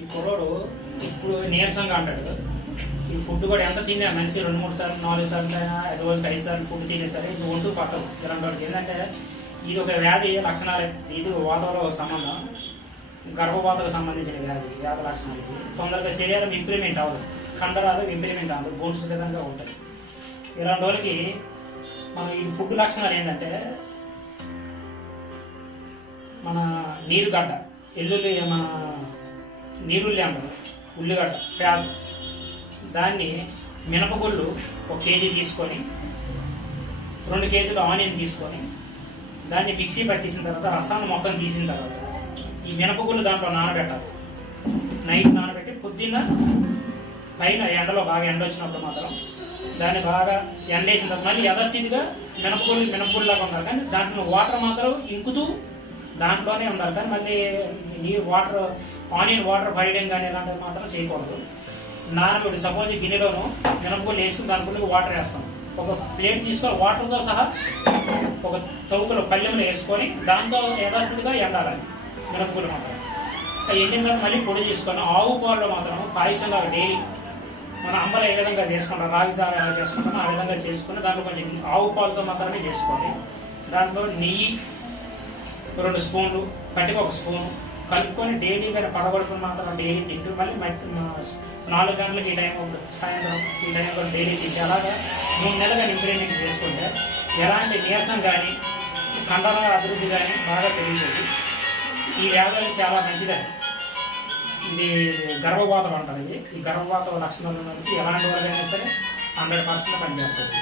ఈ కుర్రోడు ఇప్పుడు నీరసంగా అంటాడు. ఈ ఫుడ్ కూడా ఎంత తిన్నా మనిషి 2-3 సార్లు 4 సార్లు రోజుకి 5 సార్లు ఫుడ్ తినేసరి ఇది ఒంటు పట్టదు. ఇలాంటి వాడికి ఏంటంటే ఇది ఒక వ్యాధి లక్షణాలే. ఇది వాతావరణ సంబంధం, గర్భపాతకు సంబంధించిన వ్యాధి లక్షణాలు. తొందరగా శరీరం ఇంప్రూవ్మెంట్ అవ్వదు, కండరాలు ఇంప్రూవ్మెంట్ అవ్వదు, బోన్స్ విధంగా ఉంటాయి. ఇలాంటి వాళ్ళకి మనం ఈ ఫుడ్ లక్షణాలు ఏంటంటే మన నీరుగడ్డ, ఎల్లుల్లి, మన నీరుల్లి అంటారు, ఉల్లిగడ్డ, ప్యాజ్, దాన్ని మినపగుళ్ళు 1 కేజీ తీసుకొని 2 కేజీలు ఆనియన్ తీసుకొని దాన్ని మిక్సీ పట్టేసిన తర్వాత రసాన్ని మొత్తం తీసిన తర్వాత ఈ మినపగుళ్ళు దాంట్లో నానబెట్టాలి. నైట్ నానబెట్టి పొద్దున్న పైన ఎండలో బాగా ఎండ వచ్చినప్పుడు మాత్రం దాన్ని బాగా ఎండేసిన తర్వాత మళ్ళీ యథాస్థితిగా మినపగుళ్ళలాగా ఉండాలి. కానీ దాంట్లో వాటర్ మాత్రం ఇంకుతూ దాంట్లోనే ఉండాలి. కానీ మళ్ళీ నీరు వాటర్ ఆనియన్ వాటర్ పడడం కానీ ఇలాంటివి మాత్రం చేయకూడదు. నానబెట్టి సపోజ్ గిన్నెలోనూ మినపగుళ్ళు వేసుకుని దాంట్లో వాటర్ వేస్తాం. ఒక ప్లేట్ తీసుకొని వాటర్తో సహా ఒక తౌకలో పల్లెంలో వేసుకొని దాంతో యథాస్థితిగా ఎండాలి మినపగుళ్ళు మాత్రం. ఎండిన తర్వాత మళ్ళీ పొడి తీసుకొని ఆవు పాలలో మాత్రం పాయసంగా డైలీ మన అమ్మలు ఏ విధంగా చేసుకుంటాం, రాగి సాగు ఎలా చేసుకుంటామో ఆ విధంగా చేసుకుని దాంట్లో కొంచెం ఆవు పాలతో మాత్రమే చేసుకోండి. దాంట్లో నెయ్యి 2 స్పూన్లు, పట్టికి 1 స్పూను కలుపుకొని డైలీ కానీ పడగొడుకుని మాత్రం డైలీ తింటూ మళ్ళీ 4 గంటలకు ఈ టైం సాయంత్రం ఈ టైం కూడా డైలీ తింటే అలాగా 3 నెలలుగా ఇంప్రూవ్మెంట్ చేసుకుంటే ఎలాంటి నీరసం కానీ కండల అభివృద్ధి కానీ బాగా పెరిగింది. ఈ వ్యాధులు చాలా మంచిదే. ఇది గర్భపాతం అంటారు. ఈ గర్భపాతం లక్షణాలు ఉన్నందుకు ఎలాంటి వాళ్ళైనా సరే 100% పనిచేస్తుంది.